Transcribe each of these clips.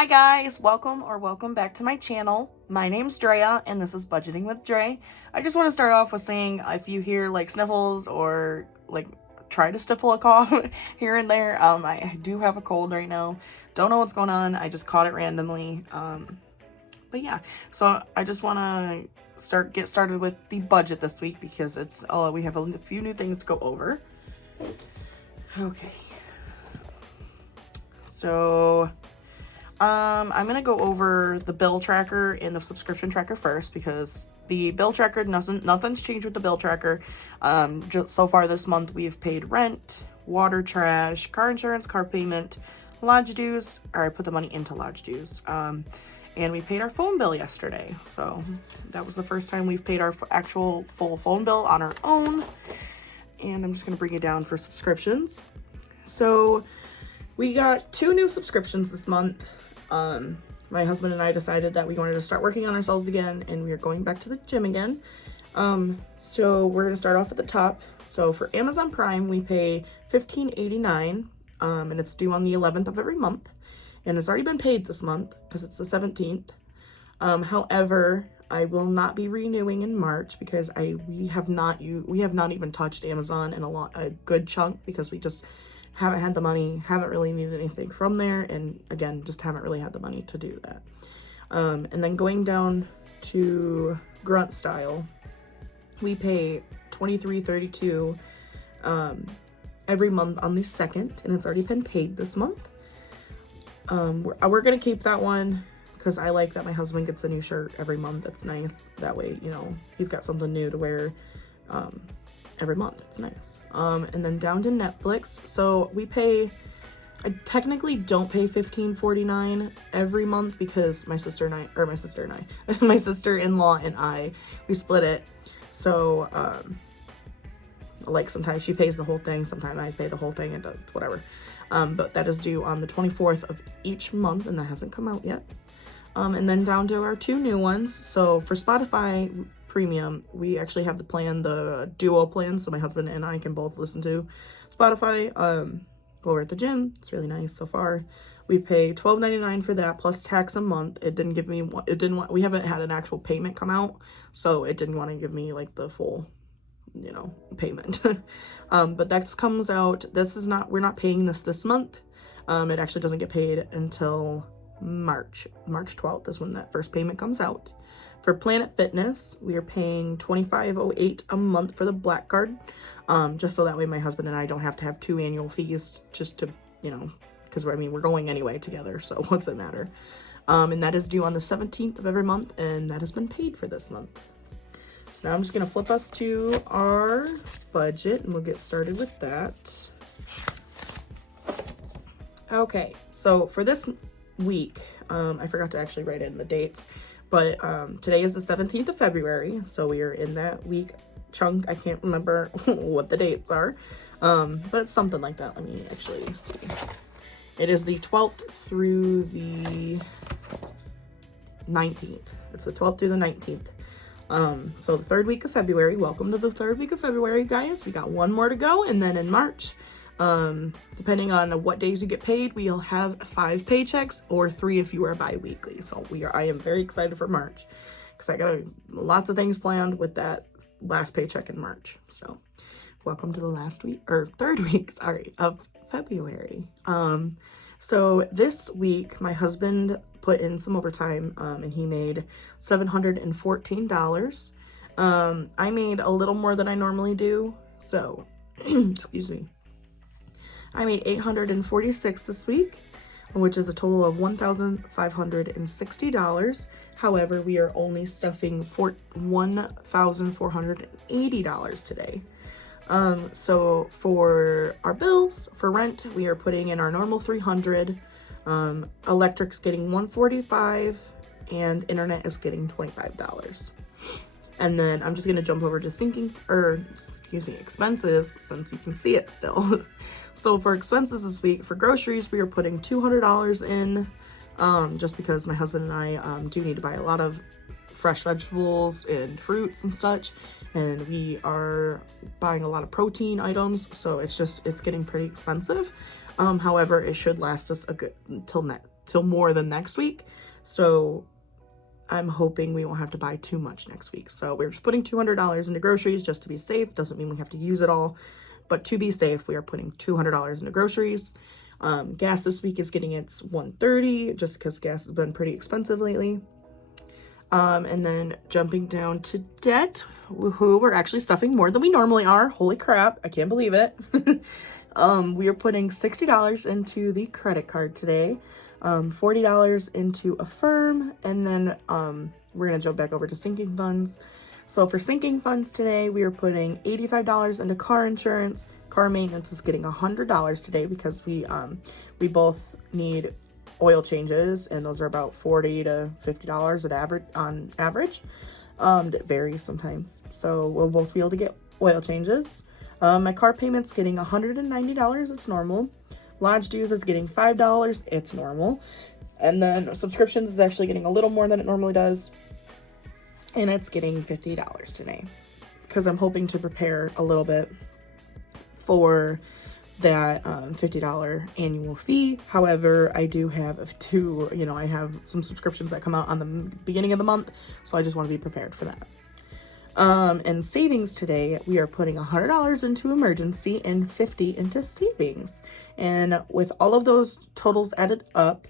Hi guys, welcome back to my channel. My name's Dreia and this is Budgeting with Dre. I just want to start off with saying if you hear like sniffles or like try to stifle a cough here and there, I do have a cold right now. Don't know what's going on. I just caught it randomly. But yeah, so I just want to get started with the budget this week because it's we have a few new things to go over. Okay. So I'm gonna go over the bill tracker and the subscription tracker first because the bill tracker, nothing's changed with the bill tracker. Just so far this month we've paid rent, water, trash, car insurance, car payment, lodge dues, or I put the money into lodge dues. And we paid our phone bill yesterday. So that was the first time we've paid our actual full phone bill on our own. And I'm just gonna bring it down for subscriptions. So we got 2 new subscriptions this month. My husband and I decided that we wanted to start working on ourselves again and we are going back to the gym again. So we're going to start off at the top. So for Amazon Prime, we pay $15.89, and it's due on the 11th of every month. And it's already been paid this month because it's the 17th. However, I will not be renewing in March because we have not even touched Amazon in a good chunk because we just haven't had the money, haven't really needed anything from there, and again, just haven't really had the money to do that. And then going down to Grunt Style, we pay $23.32 every month on the 2nd, and it's already been paid this month. We're gonna keep that one because I like that my husband gets a new shirt every month. That's nice. That way, you know, he's got something new to wear every month. It's nice. And then down to Netflix. So I technically don't pay $15.49 every month because my sister-in-law and I, we split it. So, like sometimes she pays the whole thing, sometimes I pay the whole thing, and it's whatever. But that is due on the 24th of each month, and that hasn't come out yet. And then down to our 2 new ones. So for Spotify Premium, we actually have the duo plan, so my husband and I can both listen to Spotify while we're at the gym. It's really nice so far. We pay $12.99 for that plus tax a month. We haven't had an actual payment come out, so it didn't want to give me like the full, you know, payment. But that comes out. We're not paying this month. It actually doesn't get paid until March 12th is when that first payment comes out. For Planet Fitness, we are paying $25.08 a month for the Black Card, just so that way my husband and I don't have to have 2 annual fees just to, you know, because we're going anyway together, so what's it matter? And that is due on the 17th of every month, and that has been paid for this month. So now I'm just going to flip us to our budget, and we'll get started with that. Okay, so for this week, I forgot to actually write in the dates. But today is the 17th of February, so we are in that week chunk. I can't remember what the dates are, but it's something like that. Let me actually see. It is the 12th through the 19th. It's the 12th through the 19th. So the 3rd week of February. Welcome to the 3rd week of February, guys. We got 1 more to go, and then in March, depending on what days you get paid, we'll have 5 paychecks or 3 if you are bi-weekly. So I am very excited for March because I got lots of things planned with that last paycheck in March. So welcome to the 3rd week, of February. So this week my husband put in some overtime, and he made $714. I made a little more than I normally do. So, excuse me. I made $846 this week, which is a total of $1,560. However, we are only stuffing $1,480 today. So for our bills, for rent, we are putting in our normal $300. Electric's getting $145, and internet is getting $25. And then I'm just gonna jump over to expenses, since you can see it still. So for expenses this week, for groceries, we are putting $200 in, just because my husband and I do need to buy a lot of fresh vegetables and fruits and such, and we are buying a lot of protein items, so it's getting pretty expensive. However, it should last us till more than next week. So I'm hoping we won't have to buy too much next week. So we're just putting $200 into groceries just to be safe. Doesn't mean we have to use it all, but to be safe, we are putting $200 into groceries. Gas this week is getting its $1.30 just because gas has been pretty expensive lately. And then jumping down to debt, woohoo, we're actually stuffing more than we normally are. Holy crap, I can't believe it. We are putting $60 into the credit card today, $40 into Affirm, and then we're gonna jump back over to sinking funds. So for sinking funds today, we are putting $85 into car insurance. Car maintenance is getting $100 today because we both need oil changes, and those are about $40 to $50 on average. It varies sometimes, so we'll both be able to get oil changes. My car payment's getting $190. It's normal. Lodge dues is getting $5. It's normal. And then subscriptions is actually getting a little more than it normally does, and it's getting $50 today because I'm hoping to prepare a little bit for that $50 annual fee. However, I do have I have some subscriptions that come out on the beginning of the month, so I just want to be prepared for that. And savings today, we are putting $100 into emergency and $50 into savings. And with all of those totals added up,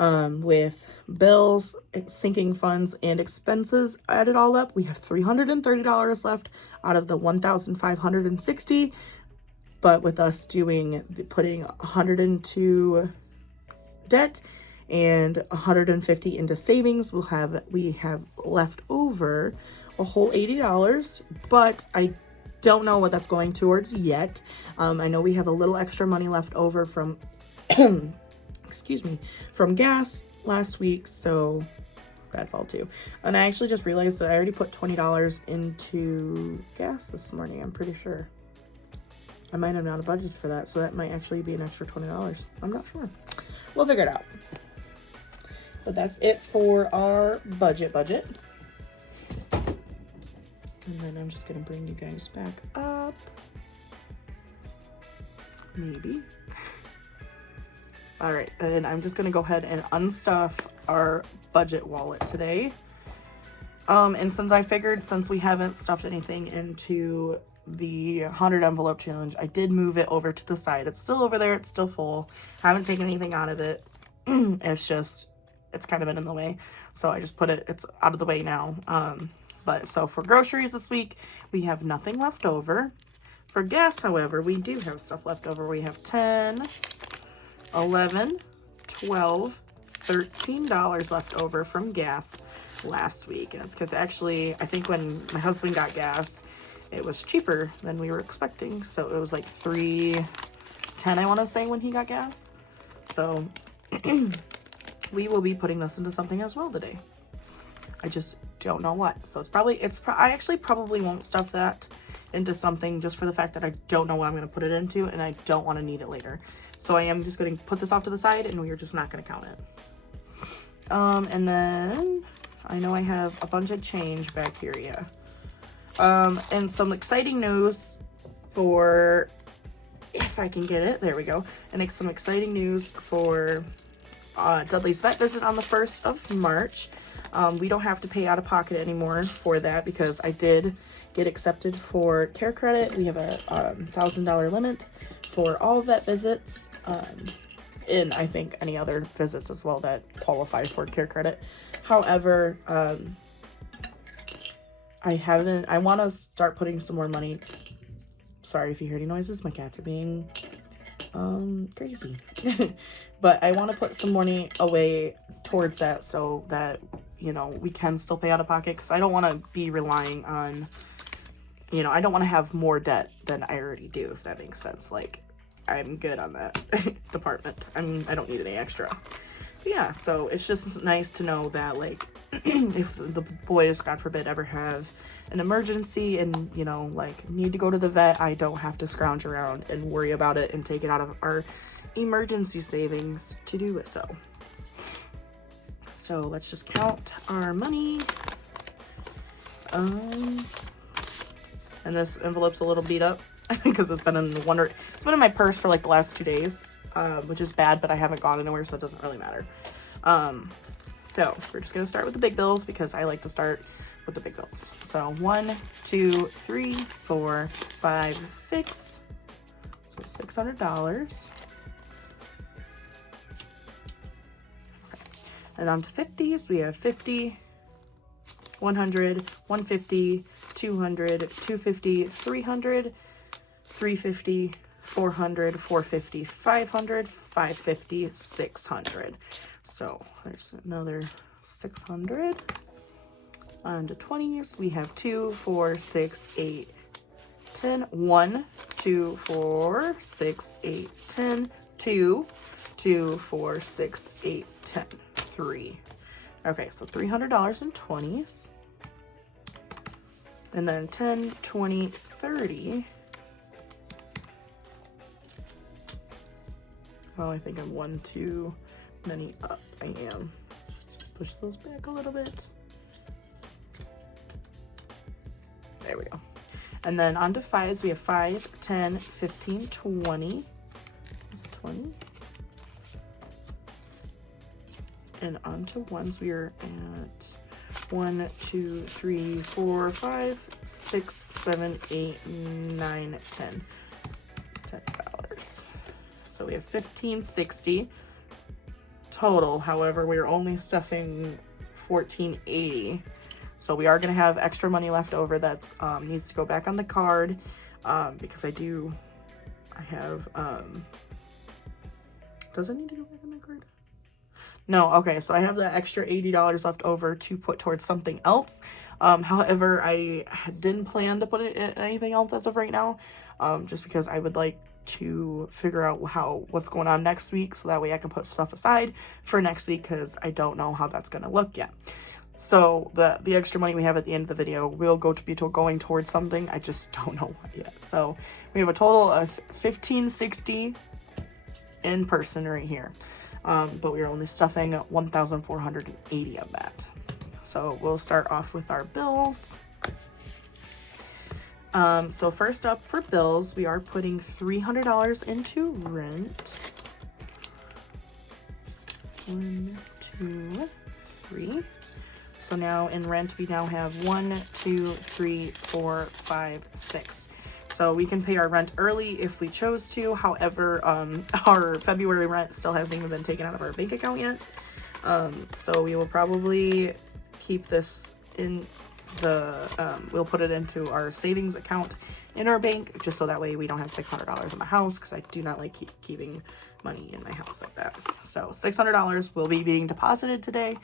with bills, sinking funds, and expenses added all up, we have $330 left out of the $1,560. But with us putting 100 into debt and 150 into savings, we have left over a whole $80. But I don't know what that's going towards yet. I know we have a little extra money left over from from gas last week, so that's all too. And I actually just realized that I already put $20 into gas this morning, I'm pretty sure. I might have not budgeted for that, so that might actually be an extra $20. I'm not sure. We'll figure it out. But that's it for our budget. And then I'm just gonna bring you guys back up. Maybe. All right, and I'm just gonna go ahead and unstuff our budget wallet today. And since we haven't stuffed anything into the 100 envelope challenge, I did move it over to the side. It's still over there, it's still full. Haven't taken anything out of it. It's kind of been in the way, so I just it's out of the way now. But so for groceries this week, we have nothing left over. For gas, however, we do have stuff left over. We have $10, $11, $12, $13 left over from gas last week. And it's because actually, I think when my husband got gas, it was cheaper than we were expecting. So it was like $3.10, I want to say, when he got gas. So we will be putting this into something as well today. I just don't know what. So I actually probably won't stuff that into something just for the fact that I don't know what I'm going to put it into, and I don't want to need it later. So I am just going to put this off to the side, and we are just not going to count it. And then I know I have a bunch of change back here, yeah. And some exciting news for, if I can get it, there we go. And some exciting news for Dudley's vet visit on the 1st of March. We don't have to pay out of pocket anymore for that because I did get accepted for care credit. We have a $1,000 limit for all vet visits, and I think any other visits as well that qualify for care credit. However, I want to start putting some more money. Sorry if you hear any noises, my cats are being crazy. But I want to put some money away towards that so that, we can still pay out of pocket, because I don't want to be relying on, I don't want to have more debt than I already do, if that makes sense. Like, I'm good on that department. I mean, I don't need any extra. But yeah, so it's just nice to know that, like, if the boys, God forbid, ever have an emergency and, need to go to the vet, I don't have to scrounge around and worry about it and take it out of our emergency savings to do it so. So let's just count our money. And this envelope's a little beat up because it's been in my purse for like the last 2 days. which is bad, but I haven't gone anywhere, so it doesn't really matter. So we're just gonna start with the big bills because I like to start with the big bills. So 1, 2, 3, 4, 5, 6. So $600. Okay. And on to 50s, we have 50, 100, 150, 200, 250, 300, 350, 400, 450, 500, 550, 600. So there's another 600. On to 20s, we have 2, 4, 6, 8, 10, 1, 2, 4, 6, 8, 10, 2, 2, 4, 6, 8, 10, 3. Okay, so $300 in 20s. And then 10, 20, 30. Oh, I think I'm one too many up. I am. Just push those back a little bit. There we go. And then on to 5s, we have 5, 10, 15, 20. That's 20. And on to 1s, we are at 1, 2, 3, 4, 5, 6, 7, 8, 9, 10. $10. So we have $1,560 total. However, we're only stuffing $1,480. So we are going to have extra money left over that needs to go back on the card because I have, does it need to go back on the card? No, okay, so I have the extra $80 left over to put towards something else. However, I didn't plan to put it in anything else as of right now, just because I would like to figure out what's going on next week, so that way I can put stuff aside for next week, because I don't know how that's going to look yet. So the extra money we have at the end of the video will be going towards something. I just don't know what yet. So we have a total of $1,560 in person right here. But we're only stuffing 1,480 of that. So we'll start off with our bills. So first up for bills, we are putting $300 into rent. 1, 2, 3. So now in rent, we now have 1, 2, 3, 4, 5, 6. So we can pay our rent early if we chose to. However, our February rent still hasn't even been taken out of our bank account yet. So we will probably keep this in the, we'll put it into our savings account in our bank, just so that way we don't have $600 in the house, because I do not like keeping money in my house like that. So $600 will be being deposited today.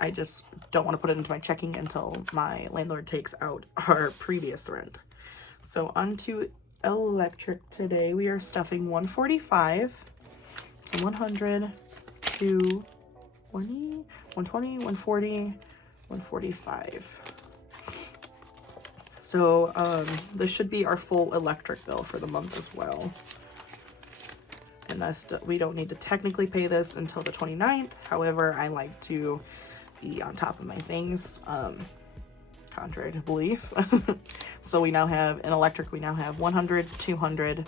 I just don't want to put it into my checking until my landlord takes out our previous rent. So onto electric today, we are stuffing $145, so 100, 220, 120, 140, 145. So this should be our full electric bill for the month as well. And we don't need to technically pay this until the 29th. However, I like to be on top of my things, contrary to belief. So we now have, in electric, we now have 100, 200,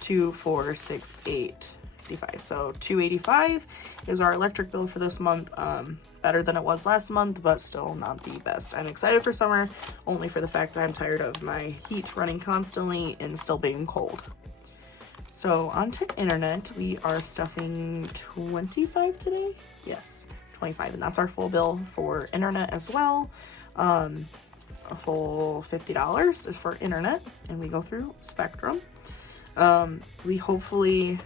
2, 4, 6, 8, 85. So $285 is our electric bill for this month. Better than it was last month, but still not the best. I'm excited for summer, only for the fact that I'm tired of my heat running constantly and still being cold. So onto internet, we are stuffing 25 today. Yes, 25, and that's our full bill for internet as well. A full $50 is for internet, and we go through Spectrum. We hopefully,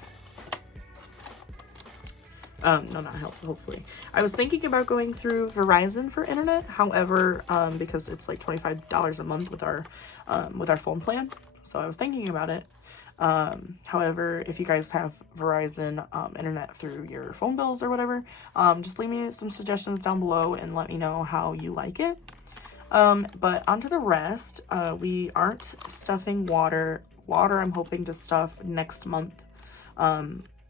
hopefully. I was thinking about going through Verizon for internet. However, because it's like $25 a month with our phone plan, so I was thinking about it. However, if you guys have Verizon internet through your phone bills or whatever, just leave me some suggestions down below and let me know how you like it. But onto the rest, we aren't stuffing water. Water I'm hoping to stuff next month,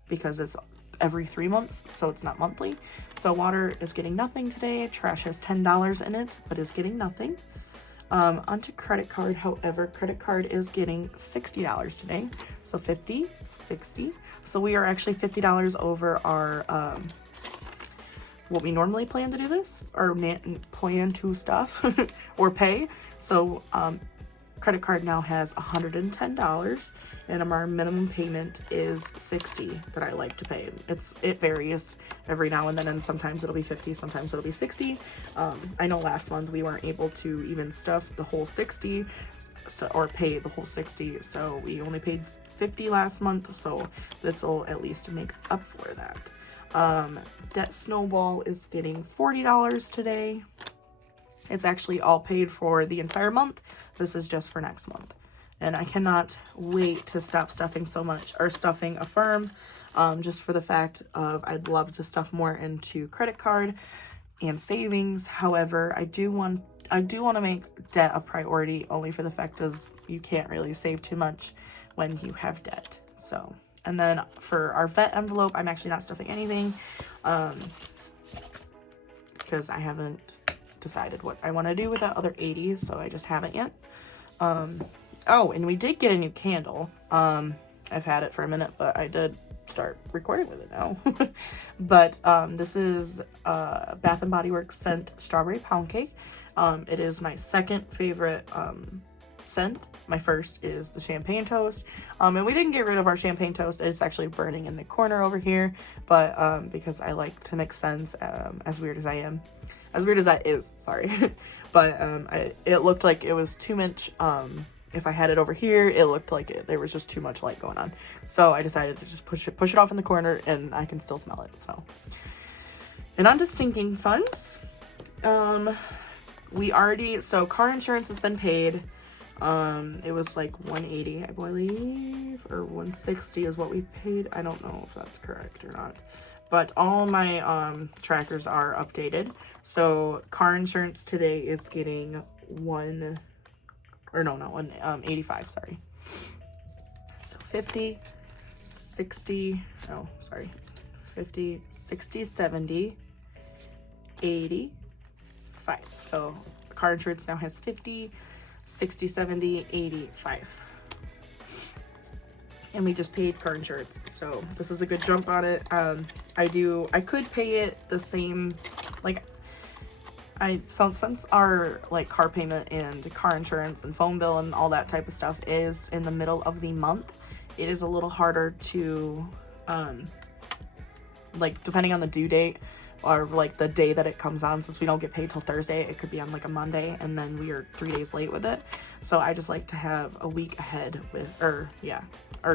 because it's every 3 months, so it's not monthly. So water is getting nothing today. Trash has $10 in it, but is getting nothing. Onto credit card, however, credit card is getting $60 today. So 50, 60. So we are actually $50 over our, what we normally plan to do this, or plan to stuff or pay. So credit card now has $110, and our minimum payment is $60 that I like to pay. It varies every now and then, and sometimes it'll be $50, sometimes it'll be $60. I know last month we weren't able to even stuff the whole $60, or pay the whole $60, so we only paid $50 last month, so this will at least make up for that. Debt Snowball is getting $40 today. It's actually all paid for the entire month. This is just for next month. And I cannot wait to stop stuffing so much, or stuffing Affirm, just for the fact of I'd love to stuff more into credit card and savings. However, I do want to make debt a priority, only for the fact is you can't really save too much when you have debt. So, and then for our vet envelope, I'm actually not stuffing anything, because I haven't decided what I want to do with that other 80, so I just haven't yet. Oh, and we did get a new candle. I've had it for a minute, but I did start recording with it now. But this is Bath & Body Works scent Strawberry Pound Cake. It is my second favorite scent. My first is the Champagne Toast. And we didn't get rid of our Champagne Toast. It's actually burning in the corner over here, but because I like to mix scents, as weird as I am. As weird as that is, sorry. But it looked like it was too much. If I had it over here, it looked like there was just too much light going on. So I decided to just push it off in the corner, and I can still smell it. So, and on to sinking funds. So car insurance has been paid. It was like $180, I believe, or $160 is what we paid. I don't know if that's correct or not. But all my trackers are updated. So car insurance today is getting 185, sorry. So 50, 60, 50, 60, 70, 80, 5. So car insurance now has 50, 60, 70, 85. And we just paid car insurance, so this is a good jump on it. I could pay it the same, like, since our like car payment and car insurance and phone bill and all that type of stuff is in the middle of the month, it is a little harder to like, depending on the due date or like the day that it comes on, since we don't get paid till Thursday, it could be on like a Monday, and then we are 3 days late with it. So I just like to have a week ahead with, or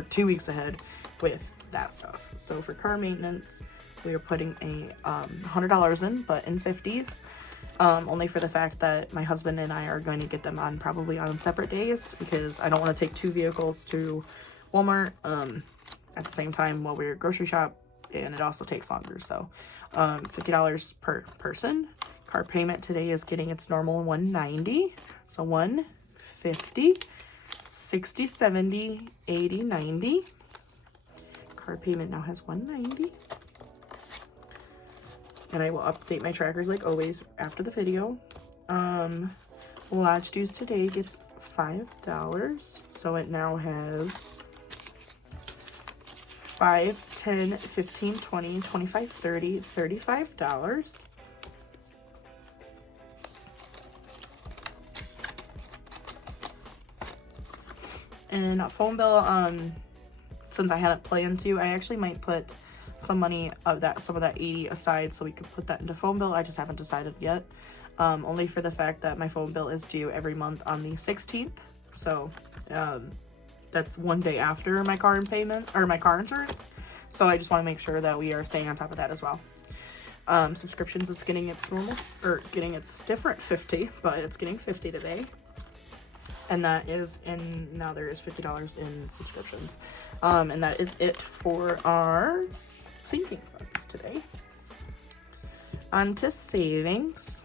2 weeks ahead with that stuff. So for car maintenance, we are putting a $100 in, but in 50s, only for the fact that my husband and I are going to get them on probably on separate days, because I don't want to take 2 vehicles to Walmart at the same time while we're grocery shop, and it also takes longer. So $50 per person. Car payment today is getting its normal $190, so $150, 60, 70, 80, 90. Car payment now has $190. And I will update my trackers like always after the video. Lodge dues today gets $5, so it now has 5, 10, 15, 20, 25, 30, $35. And phone bill, since I hadn't planned to, I actually might put some money of some of that 80 aside so we could put that into phone bill. I just haven't decided yet. Only for the fact that my phone bill is due every month on the 16th. So that's one day after my car payment, or my car insurance. So I just want to make sure that we are staying on top of that as well. Subscriptions, it's getting its normal, or getting its different 50, but it's getting 50 today. And that is now there is $50 in subscriptions. And that is it for our sinking funds today. On to savings.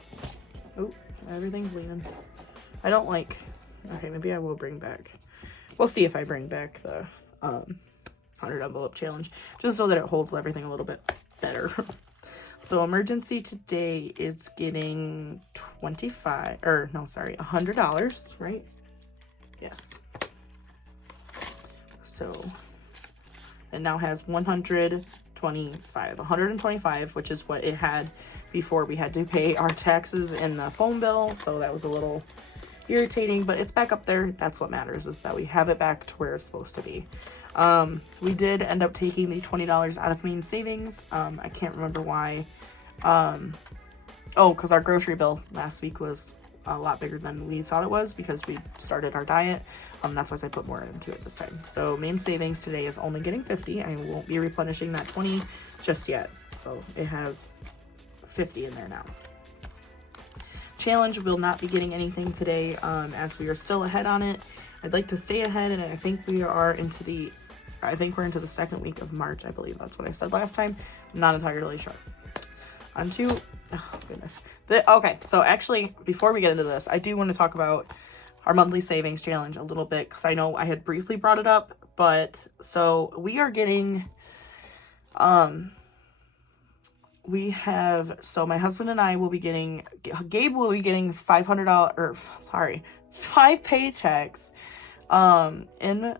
Oh, everything's leaving. I don't like, okay, maybe I will bring back, we'll see if I bring back the 100 envelope challenge, just so that it holds everything a little bit better. So emergency today is getting $100, right? Yes. So it now has 125, which is what it had before we had to pay our taxes in the phone bill. So that was a little irritating, but it's back up there. That's what matters, is that we have it back to where it's supposed to be. We did end up taking the $20 out of main savings. I can't remember why. Because our grocery bill last week was a lot bigger than we thought it was because we started our diet. That's why I put more into it this time. So main savings today is only getting 50. I won't be replenishing that 20 just yet. So it has 50 in there now. Challenge will not be getting anything today, as we are still ahead on it. I'd like to stay ahead, and I think we're into the second week of March. I believe that's what I said last time. I'm not entirely sure. Oh goodness. Okay, so actually, before we get into this, I do want to talk about our monthly savings challenge a little bit, because I know I had briefly brought it up, but so we are getting, so my husband and I will be getting, Gabe will be getting $5 paychecks, in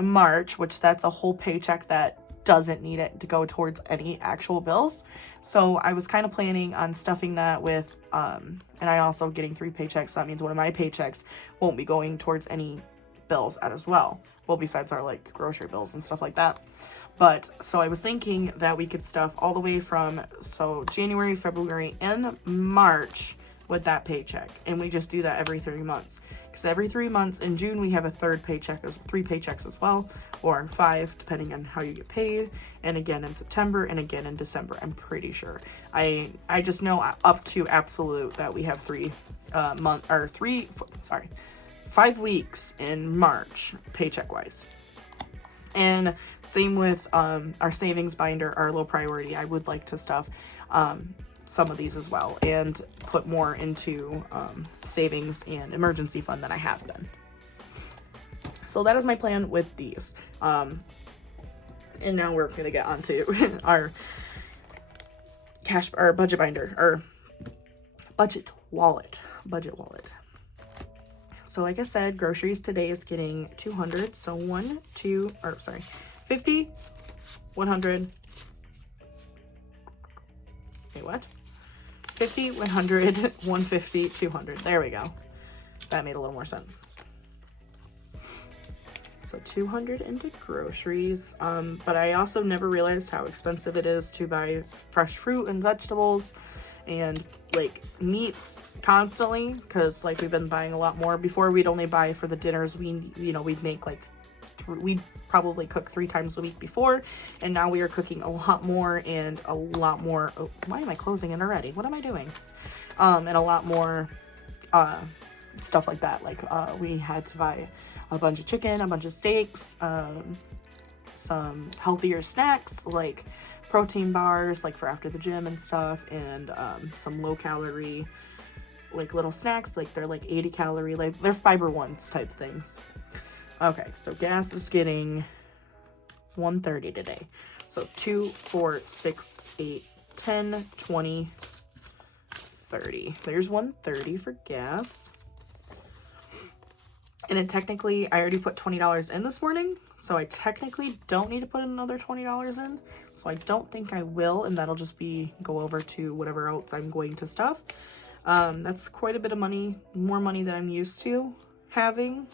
March, which that's a whole paycheck that doesn't need it to go towards any actual bills. So I was kind of planning on stuffing that with, and I also getting 3 paychecks. So that means one of my paychecks won't be going towards any bills as well. Well, besides our like grocery bills and stuff like that. But so I was thinking that we could stuff all the way from, so January, February, and March with that paycheck. And we just do that every 3 months. Because every 3 months in June, we have a 3 paychecks as well, or 5, depending on how you get paid. And again in September, and again in December, I'm pretty sure. I just know up to absolute that we have 5 weeks in March, paycheck wise. And same with our savings binder, our low priority. I would like to stuff some of these as well and put more into savings and emergency fund than I have been. So that is my plan with these. And now we're going to get onto our budget binder, or budget wallet. So like I said, groceries today is getting 200. So 50, 100. Wait, what? 50, 100, 150, 200. There we go. That made a little more sense. So 200 into groceries. But I also never realized how expensive it is to buy fresh fruit and vegetables and like meats constantly, because like we've been buying a lot more. Before, we'd only buy for the dinners. We'd make like we'd probably cook 3 times a week before, and now we are cooking a lot more and a lot more. Oh, why am I closing it already? What am I doing? And a lot more stuff like that. Like we had to buy a bunch of chicken, a bunch of steaks, some healthier snacks like protein bars, like for after the gym and stuff, and some low calorie like little snacks, like they're like 80 calorie, like they're fiber ones type things. Okay, so gas is getting 130 today. So 2, 4, 6, 8, 10, 20, 30. There's 130 for gas. And it technically, I already put $20 in this morning, so I technically don't need to put another $20 in. So I don't think I will, and that'll just be go over to whatever else I'm going to stuff. That's quite a bit of money, more money than I'm used to having.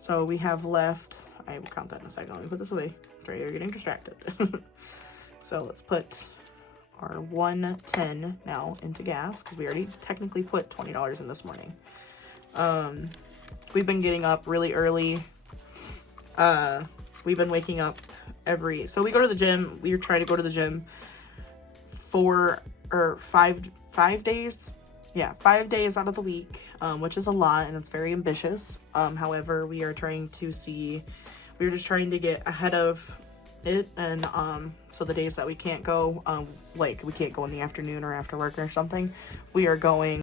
So we have left, I will count that in a second. Let me put this away. Dreia, you're getting distracted. So let's put our 110 now into gas, because we already technically put $20 in this morning. We've been getting up really early. We've been waking up so we go to the gym. We try to go to the gym 5 days. Yeah, 5 days out of the week, which is a lot, and it's very ambitious. However, we're just trying to get ahead of it, and so the days that we can't go, like we can't go in the afternoon or after work or something, we are going